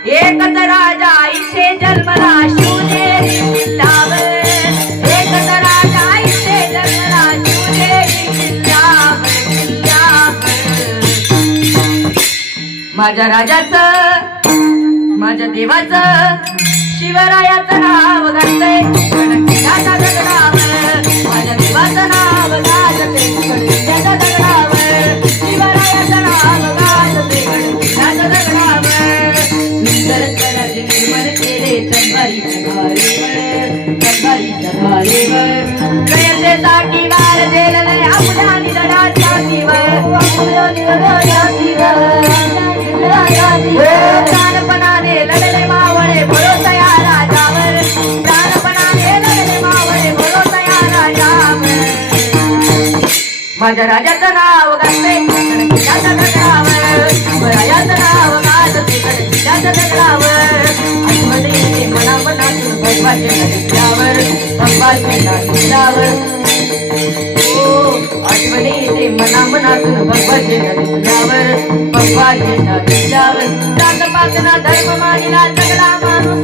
एकच राजा इथे जन्मला शिवनेरी किल्ल्यावर, एकच राजा इथे जन्मला शिवनेरी किल्ल्यावर, किल्ल्यावर. माझ्या राजाचं माझ्या देवाचं शिवरायाचं नाव गाजतंय गडकिल्ल्याच्या दगडावर, माझ्या देवाचं नाव गाजतंय गडकिल्ल्याच्या दगडावर, शिवरायाचं नाव गाजतंय गडकिल्ल्याच्या दगडावर. सुंदर स्वराज्य निर्माण केले तलवारीच्या धारेवर, तलवारीच्या धारेवर. जयतेसाठी वार दिलेले आपल्या निधडा छातीवर, आपल्या निधडा छातीवर. प्राणपणाने लढले मावळे भरोसा या राजावर, प्राणपणाने लढले मावळे भरोसा या राजावर. माझ्या राजाचं नाव गाजते गडकिल्ल्याच्या दगडावर, शिवरायाचं नाव गाजते गडकिल्ल्याच्या दगडावर. आठवण येते मनामनातून भगवाच्या गडकिल्ल्यावर, भगवाच्या गडकिल्ल्यावर. हो आठवण येते मनामनातून भगवाच्या गडकिल्ल्यावर, भगवाच्या गडकिल्ल्यावर. जात पातना धर्म मानिला सगळा माणूस